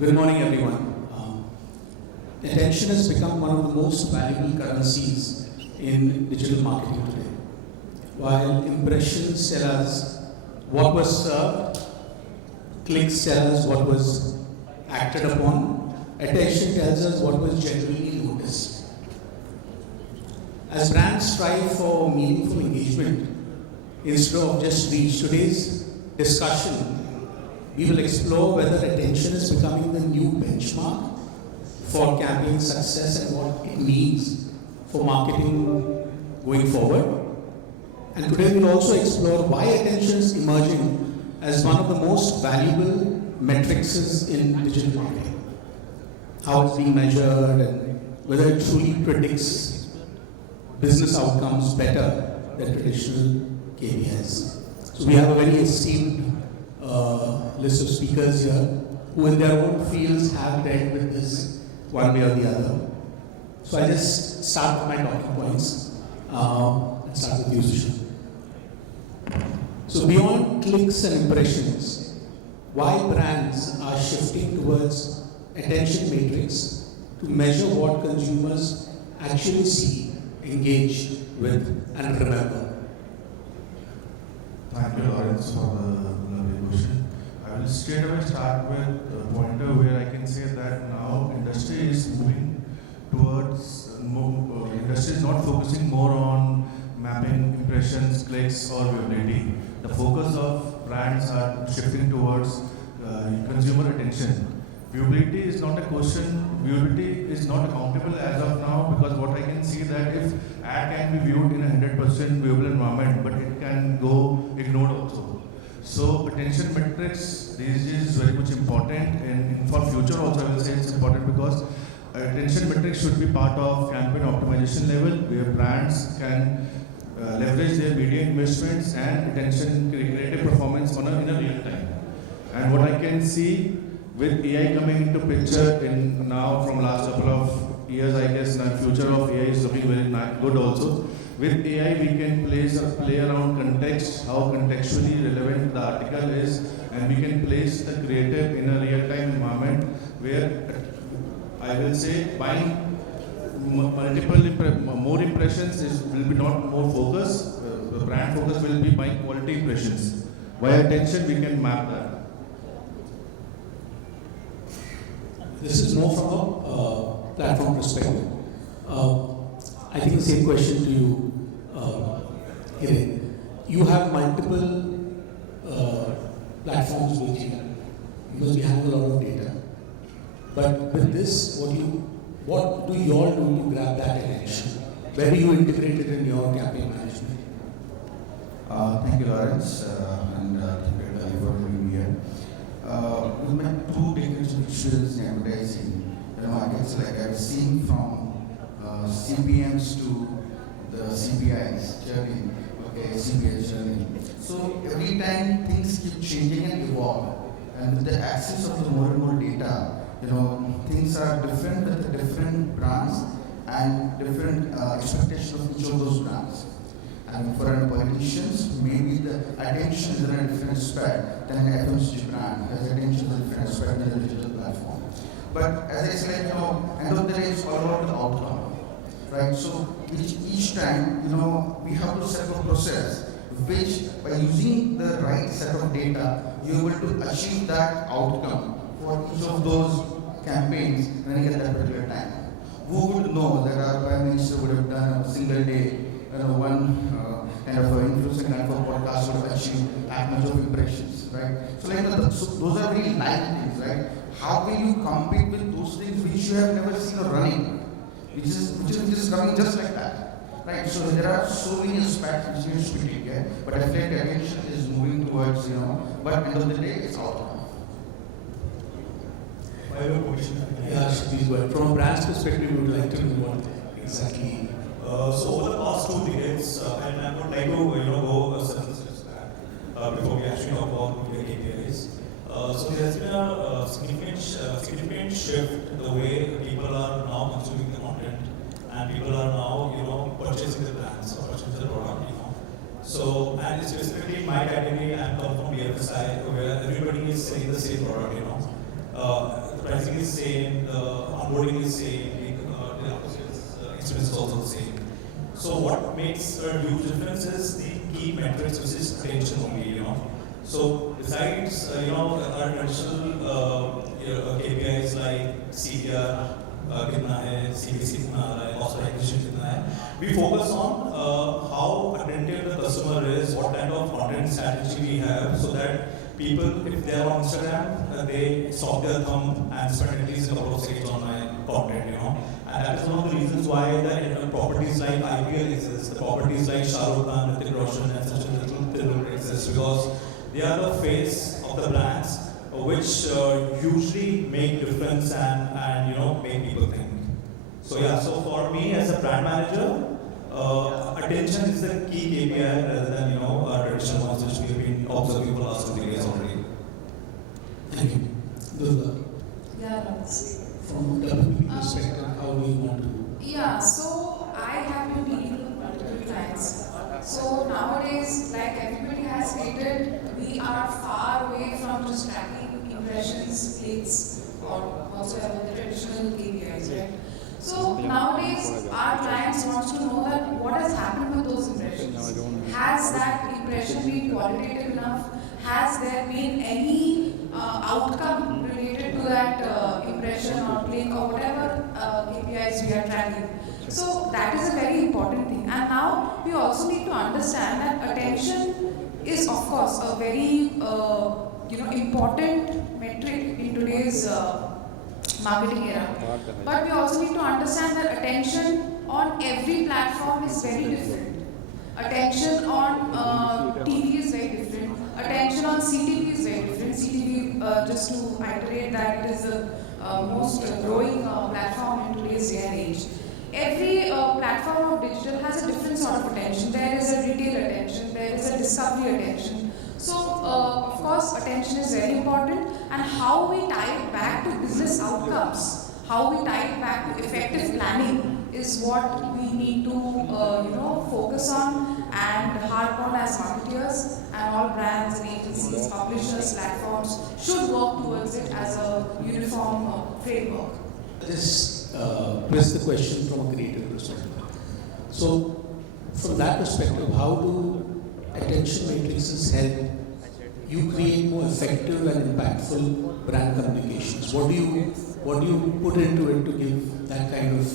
Good morning, everyone. Attention has become one of the most valuable currencies in digital marketing today. While impressions tell us what was served, clicks tell us what was acted upon, attention tells us what was genuinely noticed. As brands strive for meaningful engagement instead of just reach, today's discussion we will explore whether attention is becoming the new benchmark for campaign success and what it means for marketing going forward. And today we'll also explore why attention is emerging as one of the most valuable metrics in digital marketing, how it's being measured, and whether it truly predicts business outcomes better than traditional KPIs. So we have a very esteemed list of speakers here who in their own fields have dealt with this one way or the other. So I just start with my talking points and start with you, Sushaant. So beyond clicks and impressions, why brands are shifting towards attention matrix to measure what consumers actually see, engage with, and remember? Thank you, Lawrence, for the lovely question. I will straight away start with a pointer where I can say that now industry is moving towards, industry is not focusing more on mapping impressions, clicks, or viewability. The focus of brands are shifting towards consumer attention. Viewability is not a question, viewability is not accountable as of now, because what I can see that if ad can be viewed in a 100% viewable environment, but it can go ignored also. So attention metrics these days is very much important, and for future also I will say it's important because attention metrics should be part of campaign optimization level where brands can leverage their media investments and attention creative performance in a real time. And what I can see with AI coming into picture in now from last couple of years, I guess the future of AI is looking very good also. With AI, we can play around context, how contextually relevant the article is, and we can place the creative in a real-time environment where I will say buying more impressions will be not more focus. The brand focus will be buying quality impressions. Via attention, we can map that. This is more from a platform perspective. I think the same question to you, Hiren. You have multiple platforms with you because we have a lot of data. But with this, what do you all do to grab that attention? Where do you integrate it in your campaign management? Thank you, Lawrence, and thank you for having me here. With my 2 decades of experience in advertising, I guess like I've seen from CPMs to the CPIs journey, CPIs journey. So every time things keep changing and evolve, and with the access of the more and more data, things are different with the different brands and different expectations of each of those brands. And for politicians, maybe the attention is in a different aspect than an FMCG brand has attention in a different aspect than a digital platform. But as I said, end of the day, it's all about the outcome, right? So each time, we have to set a process which, by using the right set of data, you're able to achieve that outcome for each of those campaigns when you get that particular time. Who would know that our Prime Minister would have done a single day, one kind of influencing kind of a podcast would have achieved that much of impressions, right? So those are very live things, right? How will you compete with those things which you have never seen or running, which is coming just like that, right? So there are so many aspects which you should take care, but I feel like the attention is moving towards, but end of the day, it's outcome. I have a question. Yeah, please go ahead. From a brand's perspective, we would like to know what exactly. So over the past 2 decades, and I would like to go several steps back before we actually talk about the KPIs. So there's been a significant shift in the way people are now consuming the content, and people are now purchasing the brands or purchasing the product. So, and specifically in my category, I'm come from BFSI, where everybody is selling the same product. The is same, the onboarding is same, the after-sales experience is also the same. So what makes a huge difference is the key metrics, which is attention only, So besides, our traditional KPIs like CTR, कितना है, CPC कितना आ रहा है, cost per acquisition कितना है, we focus on how attentive the customer is, what kind of content strategy we have, so that people, if they are on Instagram, they stop their thumb and spend at least a couple of seconds on my content, And that is one of the reasons why the properties like IPL exist, the properties like Shah Rukh Khan, Hrithik Roshan, and such exist, because they are the face of the brands, which usually make difference and make people think. So so for me as a brand manager, attention is the key KPI rather than our traditional ones which we've been observing for the last 2 years already. Thank you. Durga, Yeah, from WP perspective, how do you want to? yeah, so I have been dealing with multiple clients. So nowadays, like everybody has stated, we are far away from just tracking impressions, clicks, or whatsoever the traditional KPIs, right? So nowadays, our clients want to know that what has happened with those impressions. Has that impression been qualitative enough? Has there been any outcome related to that impression or click or whatever KPIs we are tracking? So that is a very important thing. And now we also need to understand that attention is, of course, a very important metric in today's marketing era. But we also need to understand that attention on every platform is very different. Attention on TV is very different. Attention on CTV is very different. CTV, just to iterate that, it is the most growing platform in today's day and age. Every platform of digital has a different sort of attention. There is a retail attention, there is a discovery attention. So, of course, attention is very important, and how we tie it back to business outcomes, how we tie it back to effective planning is what we need to focus on and harp on as marketers, and all brands and agencies, publishers, platforms should work towards it as a uniform framework. Just twist the question from a creative perspective. So, from that perspective, how do attention matrices help you create more effective and impactful brand communications? What do you put into it to give that kind of?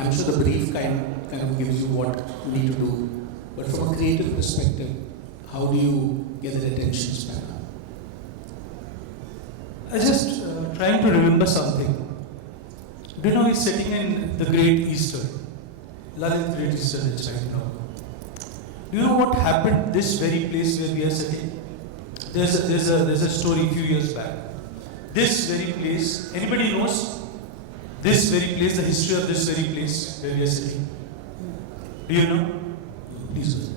I'm sure the brief kind of gives you what you need to do, but from a creative perspective, how do you get that attention span? I just trying to remember something. Do you know he's sitting in the Great Eastern, Lalit Great Eastern is right now. Do you know what happened this very place where we are sitting? There's a story a few years back. This very place, anybody knows this very place, the history of this very place where we are sitting? Do you know? Please.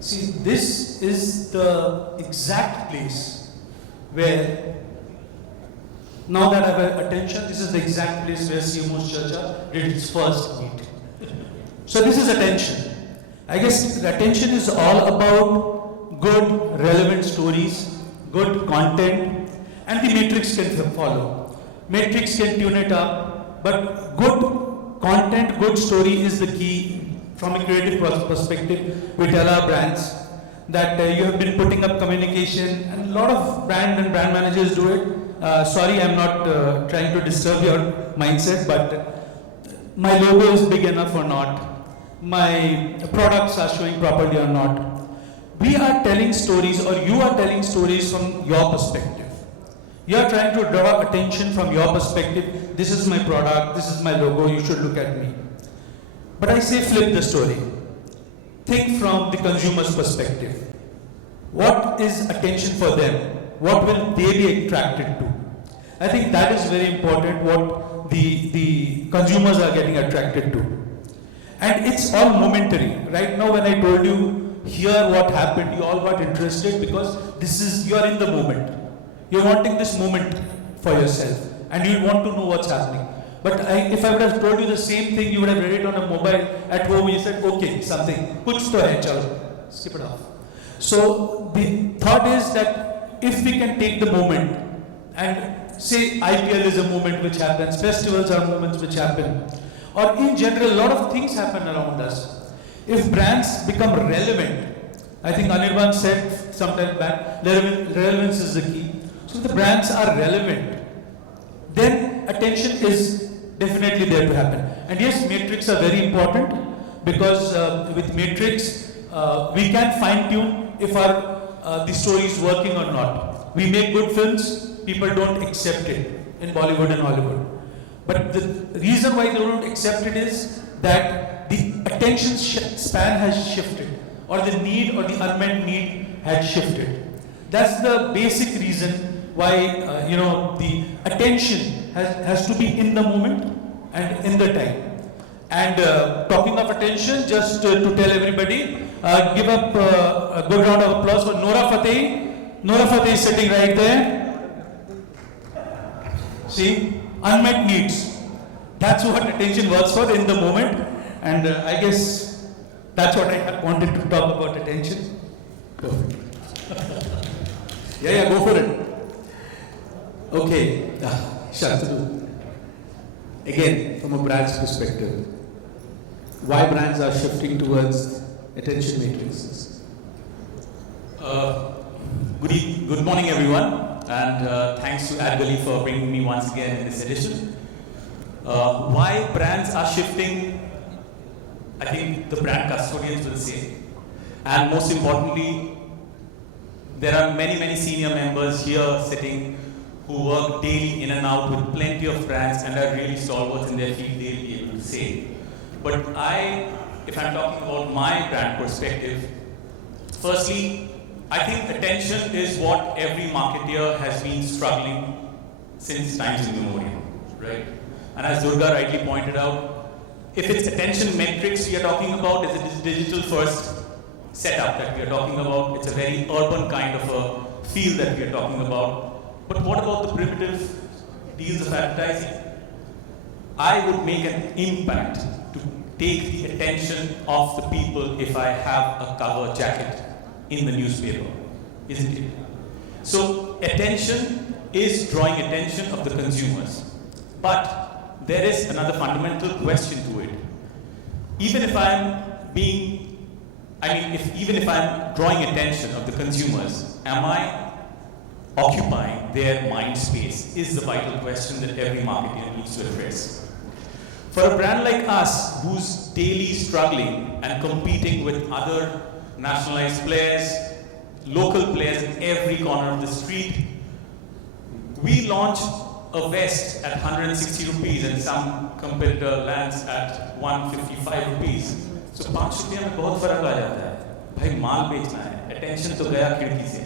See, this is the exact place where, now that I have attention, this is the exact place where CMO Charcha did its first meet. So this is attention. I guess attention is all about good, relevant stories, good content, and the matrix can follow. Matrix can tune it up, but good content, good story is the key. From a creative perspective, we tell our brands that you have been putting up communication, and a lot of brand managers do it. Sorry, I'm not trying to disturb your mindset, but my logo is big enough or not, my products are showing properly or not. We are telling stories, or you are telling stories from your perspective. You are trying to draw attention from your perspective. This is my product, this is my logo, you should look at me. But I say flip the story. Think from the consumer's perspective. What is attention for them? What will they be attracted to? I think that is very important, what the consumers are getting attracted to. And it's all momentary. Right now when I told you here what happened, you all got interested because you are in the moment. You're wanting this moment for yourself and you want to know what's happening. But if I would have told you the same thing, you would have read it on a mobile at home, you said, okay, something, kuch to hai, chalo, skip it off. So the thought is that if we can take the moment and say IPL is a movement which happens, festivals are movements which happen, or in general, a lot of things happen around us. If brands become relevant, I think Anirban said sometime back, relevance is the key. So if the brands are relevant, then attention is definitely there to happen. And yes, metrics are very important because with metrics, we can fine tune if the story is working or not. We make good films, people don't accept it in Bollywood and Hollywood. But the reason why they don't accept it is that the attention span has shifted, or the need or the unmet need had shifted. That's the basic reason why the attention has to be in the moment and in the time. And talking of attention, just to tell everybody, give up a good round of applause for Nora Fateh. Nora Fateh is sitting right there. See, unmet needs. That's what attention works for in the moment. And I guess that's what I wanted to talk about attention. Perfect. Yeah, go for it. Okay, Shantanu. Again, from a brand's perspective, why brands are shifting towards attention matrices? Good morning, everyone, and thanks to Adgully for bringing me once again in this edition. Why brands are shifting, I think the brand custodians will say. And most importantly, there are many senior members here sitting who work daily in and out with plenty of brands and are really stalwarts in their field, they'll be able to say. But if I'm talking about my brand perspective, firstly, I think attention is what every marketeer has been struggling since times immemorial, right? And as Durga rightly pointed out, if it's attention metrics we are talking about, is it digital first setup that we are talking about, it's a very urban kind of a field that we are talking about. But what about the primitive deals of advertising? I would make an impact to take the attention of the people if I have a cover jacket in the newspaper, isn't it? So attention is drawing attention of the consumers. But there is another fundamental question to it. Even if I'm drawing attention of the consumers, am I occupying their mind space? Is the vital question that every marketer needs to address. For a brand like us, who's daily struggling and competing with other nationalized players, local players in every corner of the street, we launch a vest at 160 rupees and some competitor lands at 155 rupees. So 5 रुपये में बहुत फर्क आ जाता है. भाई माल बेचना है, attention तो गया खिड़की से.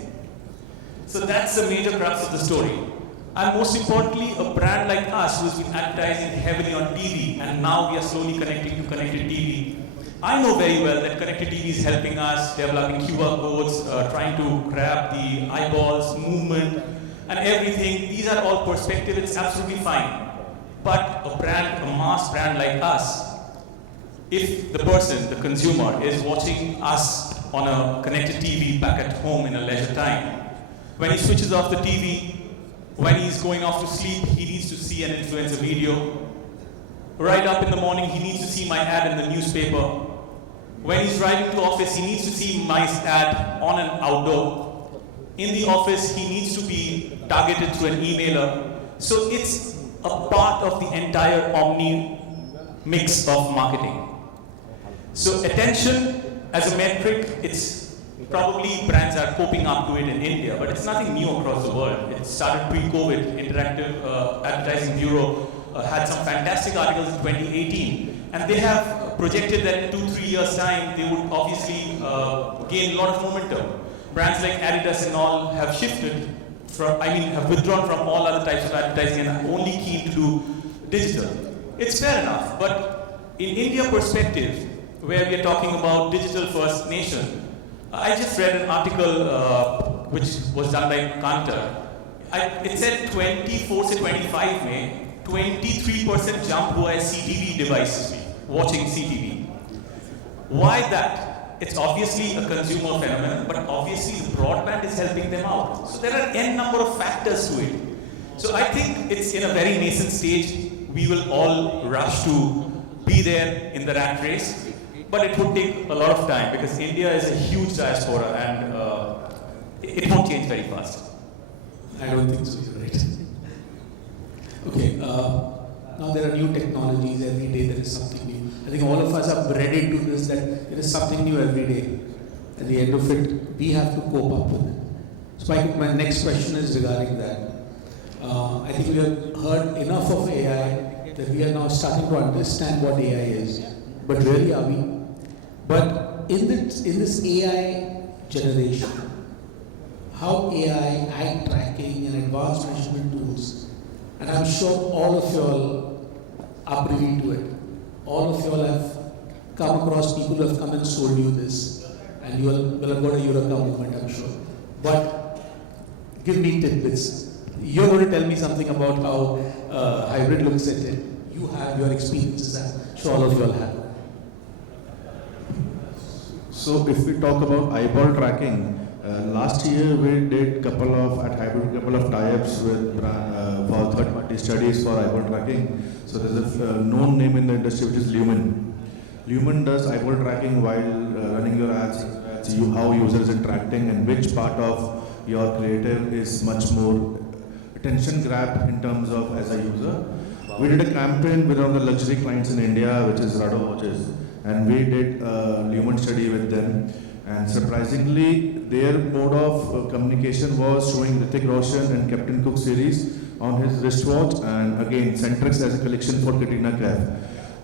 So that's the major crux of the story. And most importantly, a brand like us who's been advertising heavily on TV and now we are slowly connecting to connected TV. I know very well that connected TV is helping us, developing QR codes, trying to grab the eyeballs, movement, and everything. These are all perspective, it's absolutely fine. But a mass brand like us, if the person, the consumer, is watching us on a connected TV back at home in a leisure time, when he switches off the TV, when he's going off to sleep, he needs to see an influencer video. Right up in the morning, he needs to see my ad in the newspaper. When he's driving to office, he needs to see my ad on an outdoor. In the office, he needs to be targeted through an emailer. So it's a part of the entire omni mix of marketing. So attention as a metric, it's probably brands are coping up to it in India, but it's nothing new across the world. It started pre-COVID. Interactive Advertising Bureau had some fantastic articles in 2018, and they have projected that in 2-3 years' time, they would obviously gain a lot of momentum. Brands like Adidas and all have shifted have withdrawn from all other types of advertising and are only keen to do digital. It's fair enough, but in India perspective, where we are talking about digital first nation, I just read an article which was done by Kantar. It said 24 से 25 में 23% jump हुआ है CTV devices में, watching CTV. Why that? It's obviously a consumer phenomenon, but obviously the broadband is helping them out. So there are n number of factors to it. So I think it's in a very nascent stage. We will all rush to be there in the rat race, but it would take a lot of time because India is a huge diaspora and it won't change very fast. I don't think so, you're right. Okay, now there are new technologies every day, there is something new. I think all of us are bred into this, that there is something new every day. At the end of it, we have to cope up with it. So my next question is regarding that. I think we have heard enough of AI that we are now starting to understand what AI is. But really are we? But in this AI generation, how AI, eye tracking and advanced measurement tools, and I'm sure all of you all are privy to it. All of you all have come across people who have come and sold you this, and you will have got a Eureka movement, I'm sure. But give me tidbits. You're going to tell me something about how hybrid looks at it. You have your experiences, I'm sure all of you all have. So if we talk about eyeball tracking, last year we did couple of tie-ups with for third-party studies for eyeball tracking. So there's a known name in the industry which is Lumen. Lumen does eyeball tracking while running your ads, how users interacting and which part of your creative is much more attention grab in terms of as a user. We did a campaign with one of the luxury clients in India, which is Rado Watches, and we did a Lumen study with them. And surprisingly, their mode of communication was showing Hrithik Roshan and Captain Cook series on his wristwatch, and again Centrix as a collection for Katrina Kaif.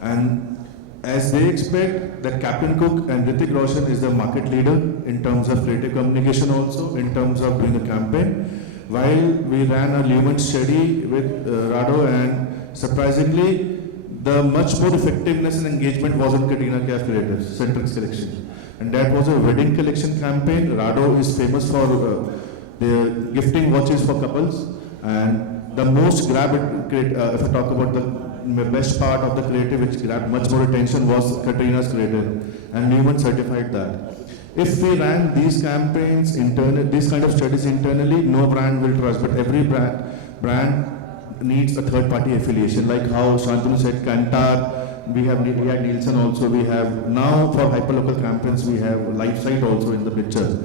And as they expect that Captain Cook and Hrithik Roshan is the market leader in terms of creative communication, also in terms of doing a campaign. While we ran a Lumen study with Rado, and surprisingly, the much more effectiveness and engagement was on Katrina Kaif creatives, Centrix collection. And that was a wedding collection campaign. Rado is famous for their gifting watches for couples. And the most if I talk about the best part of the creative which grabbed much more attention was Katrina's creative. And Lumen certified that. If we ran these campaigns, these kind of studies internally, no brand will trust. But every brand needs a third-party affiliation. Like how Shantanu said, Kantar, we had Nielsen also, we have now for hyperlocal campaigns, we have LifeSite also in the picture.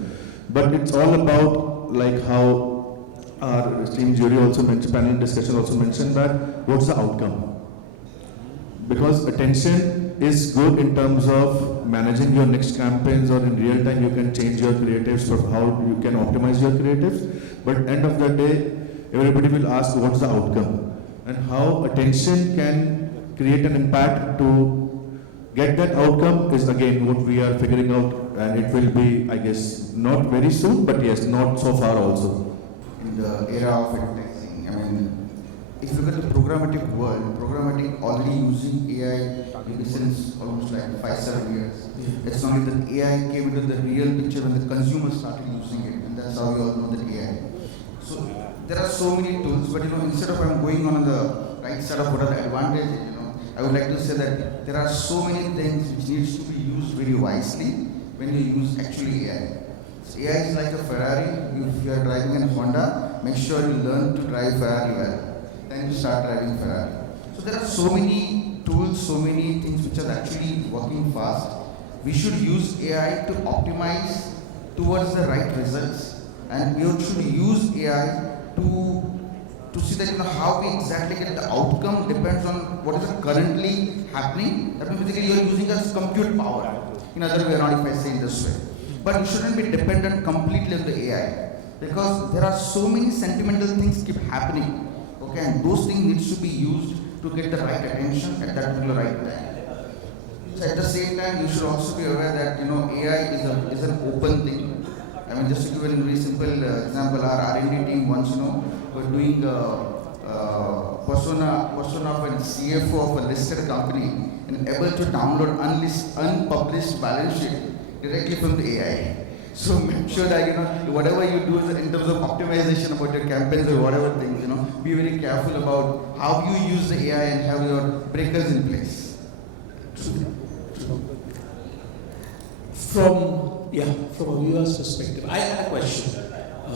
But it's all about like how our esteemed jury also mentioned, panel discussion also mentioned that what's the outcome? Because attention is good in terms of managing your next campaigns, or in real time you can change your creatives for how you can optimize your creatives. But end of the day, everybody will ask what's the outcome and how attention can create an impact to get that outcome is again what we are figuring out, and it will be, I guess, not very soon, but yes, not so far also. In the era of advertising, I mean, if you look at the programmatic world, programmatic already using AI since almost like 5-7 years. It's only that AI came into the real picture when the consumers started using it, and that's how we all know that AI. So there are so many tools, but instead of I'm going on the right side of what are the advantages, I would like to say that there are so many things which needs to be used very wisely when you use actually AI. So AI is like a Ferrari. If you are driving a Honda, make sure you learn to drive Ferrari well. Then you start driving Ferrari. So there are so many tools, so many things which are actually working fast. We should use AI to optimize towards the right results, and we should use AI to see that how we exactly get the outcome depends on what is currently happening. That means basically you are using as compute power. In other way around, if I say in this way. But you shouldn't be dependent completely on the AI, because there are so many sentimental things keep happening. Okay, and those things needs to be used to get the right attention at that particular right time. So at the same time, you should also be aware that AI is an open thing. I mean, just to give a very simple example, our R&D team once were doing persona of a CFO of a listed company and able to download unpublished balance sheet directly from the AI. So make sure that whatever you do in terms of optimization about your campaigns or whatever things, be very careful about how you use the AI and have your breakers in place. From Aviva's perspective, I had a question, a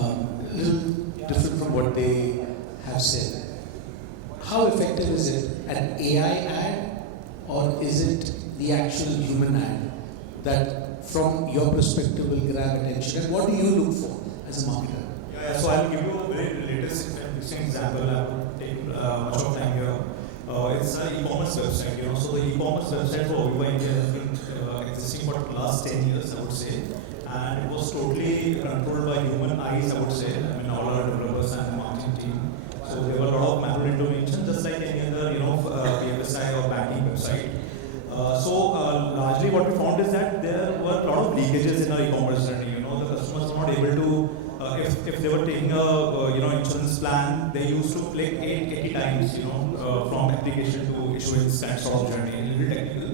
little different from what they have said, how effective is it? An AI ad, or is it the actual human ad that, from your perspective, will grab attention? And what do you look for as a marketer? Yeah, so I'll give you a very latest and interesting example. I won't take much of time here. It's an e-commerce website, So the e-commerce website for Aviva India has been existing for the last 10 years, I would say. And it was totally controlled by human eyes, I would say. All our developers and the marketing team. So there were a lot of manual intervention, just like any other, BFSI or banking website. Largely what we found is that there were a lot of leakages in our e-commerce journey. The customers were not able to, if they were taking a, insurance plan, they used to click 80 times, from application to issuance and sort of journey, a little technical.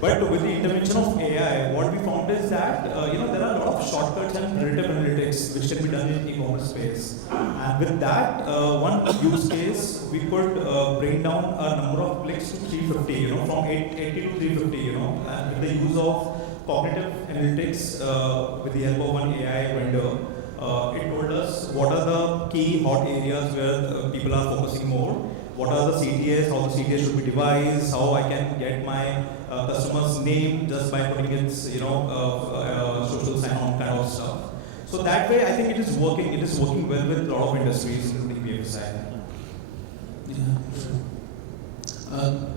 But with the intervention of AI, what we found is that, there are a lot of shortcuts and predictive analytics which can be done in e-commerce space. And with that, one use case, we could bring down a number of clicks to 350, from 80 to 350, and with the use of cognitive analytics with the help of one AI vendor. It told us what are the key hot areas where people are focusing more, what are the CTAs, how the CTAs should be devised, how I can get my customer's name just by putting its, social sign-on kind of stuff. So that way, I think it is working. It is working well with a lot of industries, including BFSI.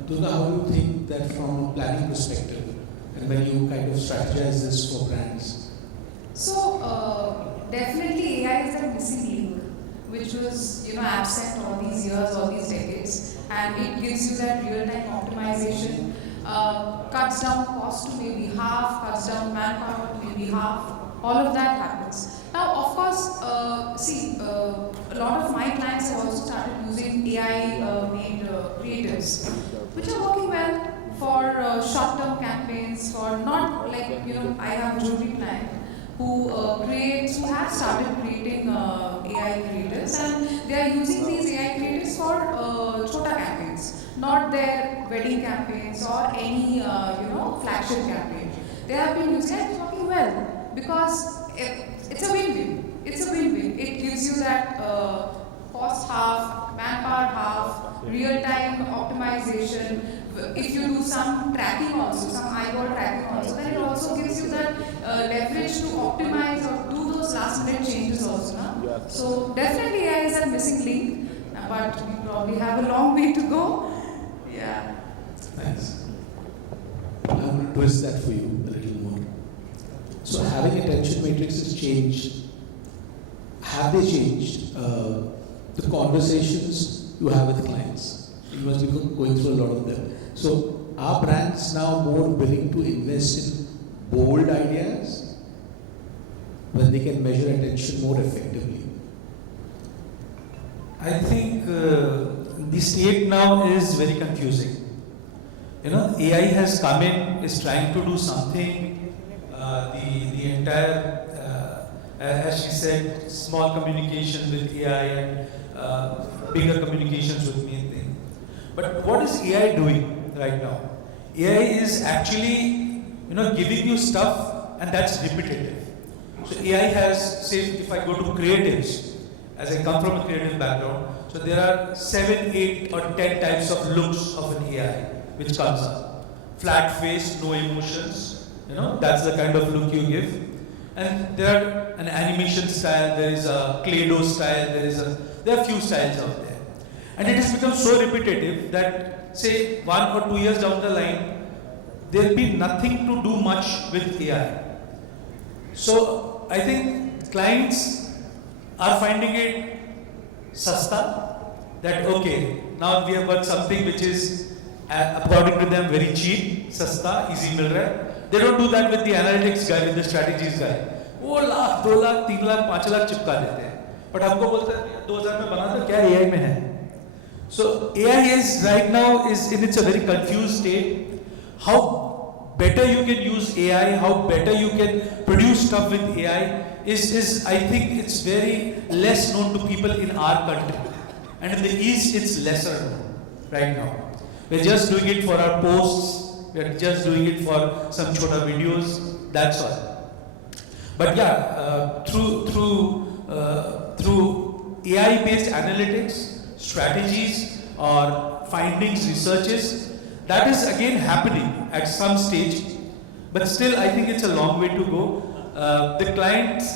Durga, how do you think that from a planning perspective, and when you kind of strategize this for brands? So, definitely AI is the missing link, which was absent all these years, all these decades, and it gives you that real-time optimization, cuts down cost to maybe half, cuts down manpower to maybe half. All of that happens. Now, of course, a lot of my clients have also started using AI-made creatives, which are working well for short-term campaigns. For not like I have a jewelry client who have started creating AI creatives, and they are using these AI creatives for chota campaigns, not their wedding campaigns or any flagship campaign. They have been using it, it's working well because it's a win-win. It's a win-win. It gives you that cost half, manpower half, real-time optimization. If you do some tracking also, some eyeball tracking also, then it also gives you that leverage to optimize or do those last-minute changes also. No? So definitely AI is a missing link, but we probably have a long way to go. Yeah. Thanks. I'm going to twist that for you a little more. So having attention matrices changed. Have they changed the conversations you have with clients? You must be going through a lot of them. So are brands now more willing to invest in bold ideas when they can measure attention more effectively? I think the state now is very confusing. AI has come in, is trying to do something. The entire, as she said, small communication with AI and bigger communications with me and thing. But what is AI doing right now? AI is actually, giving you stuff, and that's repetitive. So AI has, say, if I go to creatives, as I come from a creative background, so there are 7, 8 or 10 types of looks of an AI which comes up. Flat face, no emotions, that's the kind of look you give. And there are an animation style, there is a Play-Doh style, there are few styles out there. And it has become so repetitive that, say, 1 or 2 years down the line, there will be nothing to do much with AI. So I think clients are finding it sasta, that okay, now we have got something which is according to them very cheap, sasta, easy mil raha hai. They don't do that with the analytics guy, with the strategies guy. वो लाख, 2 लाख, 3 लाख, 5 लाख चिपका देते हैं. But हमको बोलते हैं 2000 में बना था, क्या AI में है? So AI is right now is in its a very confused state. How better you can use AI, how better you can produce stuff with AI is I think it's very less known to people in our country. And in the East, it's lesser known right now. We're just doing it for our posts, we're just doing it for some chota videos, that's all. But yeah, through AI-based analytics, strategies or findings, researches. That is again happening at some stage, but still I think it's a long way to go. The clients,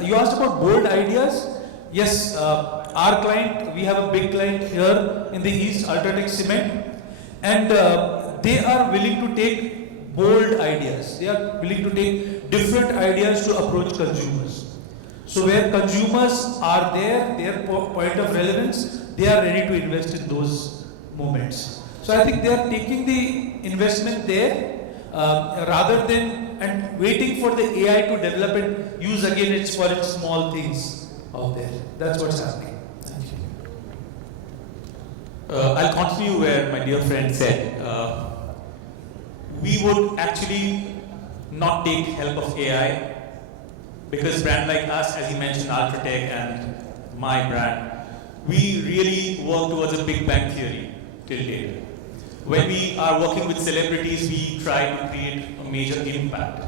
you asked about bold ideas. Yes, our client, we have a big client here in the East, Ultratech Cement, and they are willing to take bold ideas. They are willing to take different ideas to approach consumers. So where consumers are there, their point of relevance, they are ready to invest in those moments. So I think they are taking the investment there rather than and waiting for the AI to develop and use again its for its small things out there. That's what's happening. Thank you. I'll continue where my dear friend said. We would actually not take help of AI because brand like us, as he mentioned, Ultratech and my brand, we really work towards a big bang theory till date. When we are working with celebrities, we try to create a major impact.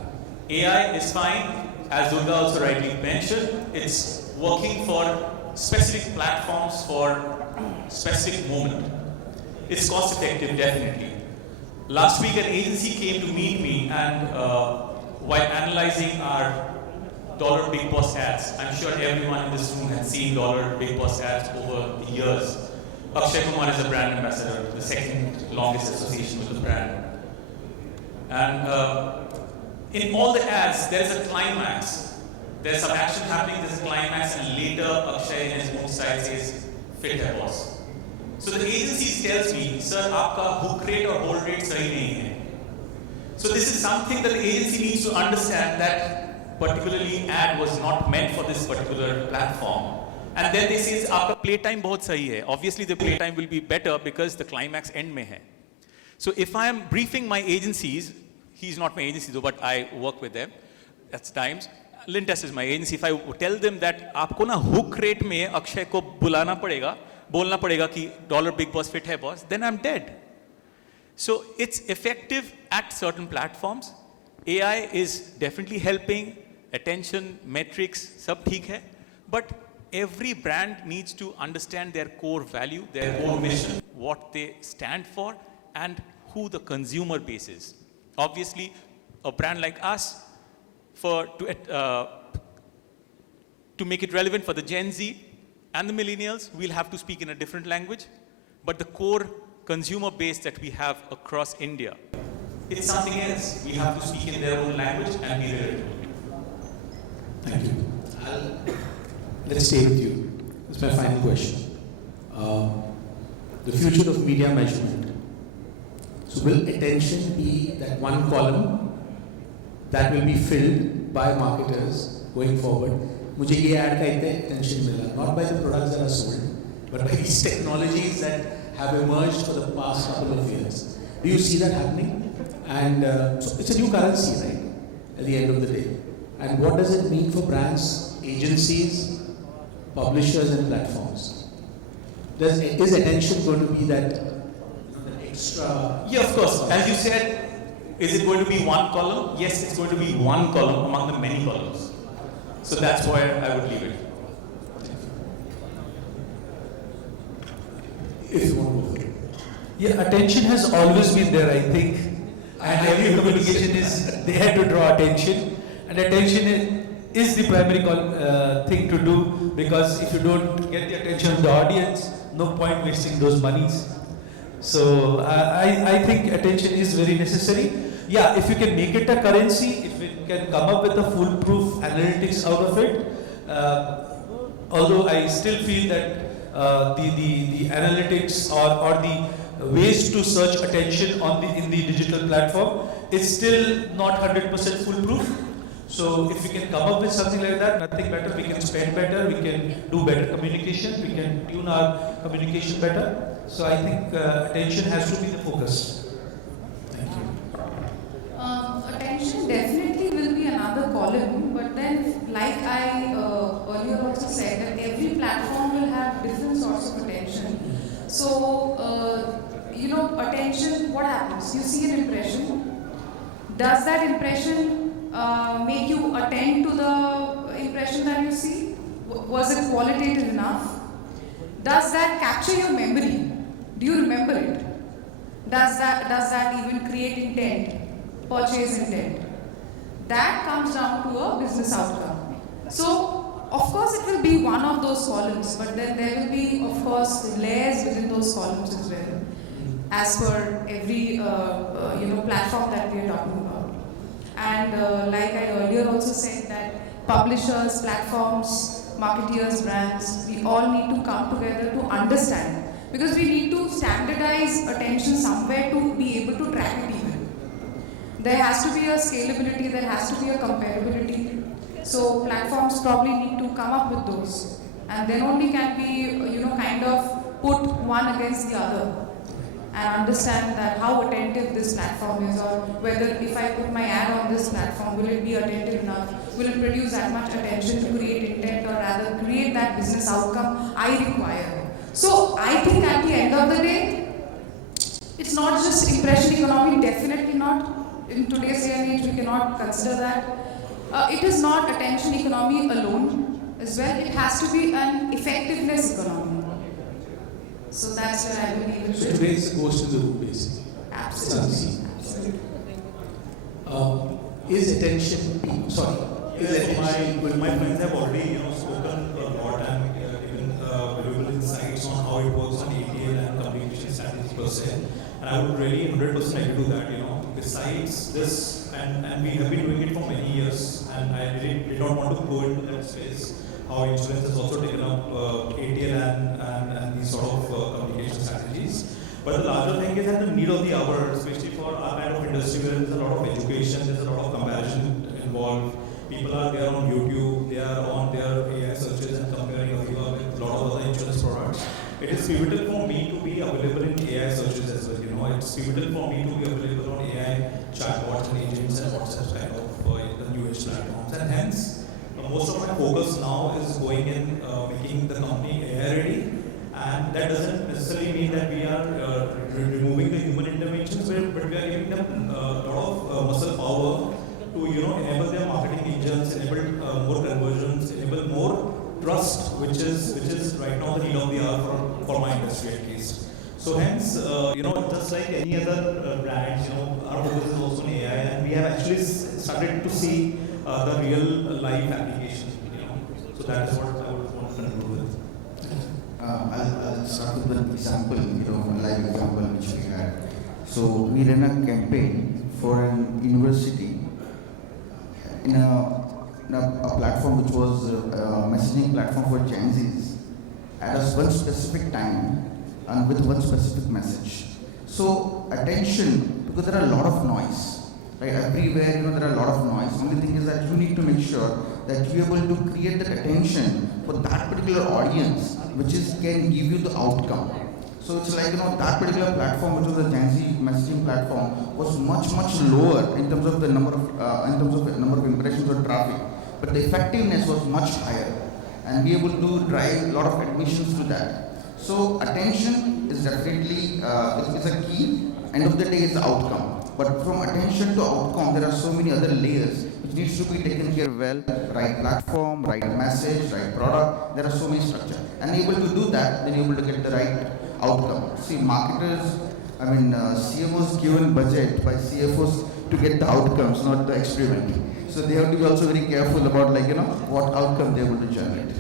AI is fine, as Durga also rightly mentioned, it's working for specific platforms for specific moment. It's cost effective, definitely. Last week, an agency came to meet me and while analyzing our Dollar Big Boss ads, I'm sure everyone in this room has seen Dollar Big Boss ads over the years. Akshay Kumar is a brand ambassador, the second longest association with the brand. And in all the ads, there is a climax. There's some action happening, there's a climax, and later Akshay in his own style says, fit hai boss. So the agency tells me, sir, aapka hook rate or hold rate sahi nahi hai. So this is something that the agency needs to understand, that particularly ad was not meant for this particular platform. And then they say, aapka playtime bahut sahi hai. Obviously the playtime will be better because the climax end mein hai. So if I am briefing my agencies, he's not my agency though, but I work with them at times. Lintest is my agency. If I tell them that aapko na hook rate mein Akshay ko bulana padega, bolna padega ki dollar big boss fit hai boss, then I'm dead. So it's effective at certain platforms. AI is definitely helping, attention, metrics, sab theek hai. But every brand needs to understand their core value, their core mission, what they stand for, and who the consumer base is. Obviously, a brand like us, to make it relevant for the Gen Z and the millennials, we'll have to speak in a different language. But the core consumer base that we have across India, it's something else. We have to speak in their own language and be relevant. Thank you. Let's stay with you. This is my final question. The future of media measurement. So will attention be that one column that will be filled by marketers going forward? मुझे ये ad का इतना attention मिला, not by the products that are sold, but by these technologies that have emerged for the past couple of years. Do you see that happening? And so it's a new currency, right? At the end of the day. And what does it mean for brands, agencies, publishers, and platforms? Is attention going to be that extra? Yeah, of course. As you said, is it going to be one column? Yes, it's going to be one column among the many columns. So that's where I would leave it. If you want to. Yeah, attention has always been there, I think. And every communication is there to draw attention. And attention is the primary thing to do, because if you don't get the attention of the audience, no point wasting those monies. So I think attention is very necessary. Yeah, if you can make it a currency, if you can come up with a foolproof analytics out of it, although I still feel that the analytics or the ways to search attention in the digital platform is still not 100% foolproof. So if we can come up with something like that, nothing better, we can spend better, we can do better communication, we can tune our communication better. So I think attention has to be the focus. Thank you. Attention definitely will be another column, but then like I earlier also said, that every platform will have different sorts of attention. So, attention, what happens? You see an impression. Does that impression make you attend to the impression that you see? Was it qualitative enough? Does that capture your memory? Do you remember it? Does that even create intent, purchase intent? That comes down to a business outcome. So, of course, it will be one of those columns, but then there will be, of course, layers within those columns as well, as per every platform that we are talking about. And like I earlier also said, that publishers, platforms, marketeers, brands, we all need to come together to understand, because we need to standardize attention somewhere to be able to track it even. There has to be a scalability, there has to be a comparability. So platforms probably need to come up with those, and then only can we, kind of put one against the other and understand that how attentive this platform is, or whether if I put my ad on this platform, will it be attentive enough? Will it produce that much attention to create intent, or rather create that business outcome I require? So I think at the end of the day, it's not just impression economy, definitely not. In today's day and age, we cannot consider that. It is not attention economy alone as well. It has to be an effectiveness economy. So that's where I believe it So should. today's goes to the root basically. Absolutely. Is attention, sorry, is attention, My friends have already spoken a lot and given valuable insights on how it works on ATL and communication strategy per se. And I would really 100% agree to that. Besides this, and we have been doing it for many years, and I really did not want to go into that space. How insurance has also taken up ATL and these sort of communication strategies. But the larger thing is that the need of the hour, especially for our kind of industry where there's a lot of education, there's a lot of comparison involved. People are there on YouTube, they are on their AI searches and comparing Aviva with a lot of other insurance products. It is pivotal for me to be available in AI searches as well. It's pivotal for me to be available on AI chatbots and agents and WhatsApp kind of the new age platforms. And hence, most of my focus now is going in making the company AI ready. And that doesn't necessarily mean that we are removing the human interventions, but we are giving them a lot of muscle power to enable their marketing engines, enable more conversions, enable more trust, which is right now the need of the hour for my industry at least. So hence, just like any other brands, our focus is also on AI, and we have actually started to see the real life application. So that is what I would want to conclude with. I'll start with an example, a live example which we had. So we ran a campaign for an university in a platform which was a messaging platform for Gen Zs at one specific time and with one specific message. So attention, because there are a lot of noise, right? Everywhere, there are a lot of noise. Only thing is that you need to make sure that you're able to create that attention for that particular audience, which can give you the outcome. So it's like, that particular platform, which was a Gen Z messaging platform, was much lower in terms of the number of impressions or traffic, but the effectiveness was much higher, and we were able to drive a lot of admissions to that. So attention is definitely is a key. End of the day is the outcome. But from attention to outcome, there are so many other layers which needs to be taken care well. Right platform, right message, right product. There are so many structures. And able to do that, then you're able to get the right outcome. See, marketers, CMOs given budget by CFOs to get the outcomes, not the experiment. So they have to be also very careful about what outcome they're able to generate.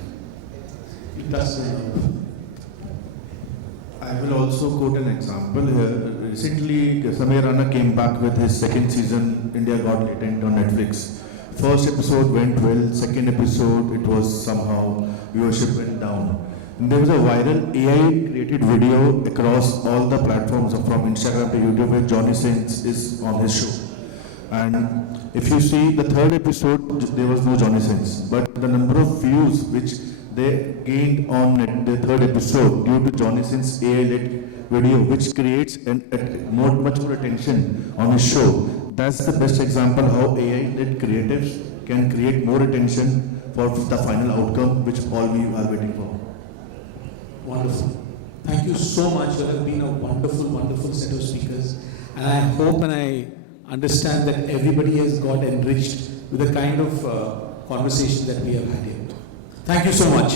I will also quote an example here. Recently, Samir Rana came back with his second season, India Got Latent on Netflix. First episode went well, second episode, it was somehow, viewership went down. And there was a viral AI created video across all the platforms from Instagram to YouTube where Johnny Sins is on his show. And if you see the third episode, there was no Johnny Sins. But the number of views which they gained on the third episode due to Johnny Sins AI-led video, which creates much more attention on his show. That's the best example how AI-led creatives can create more attention for the final outcome, which all we are waiting for. Wonderful. Thank you so much. You have been a wonderful set of speakers. And I hope and I understand that everybody has got enriched with the kind of conversation that we have had here. Thank you so much.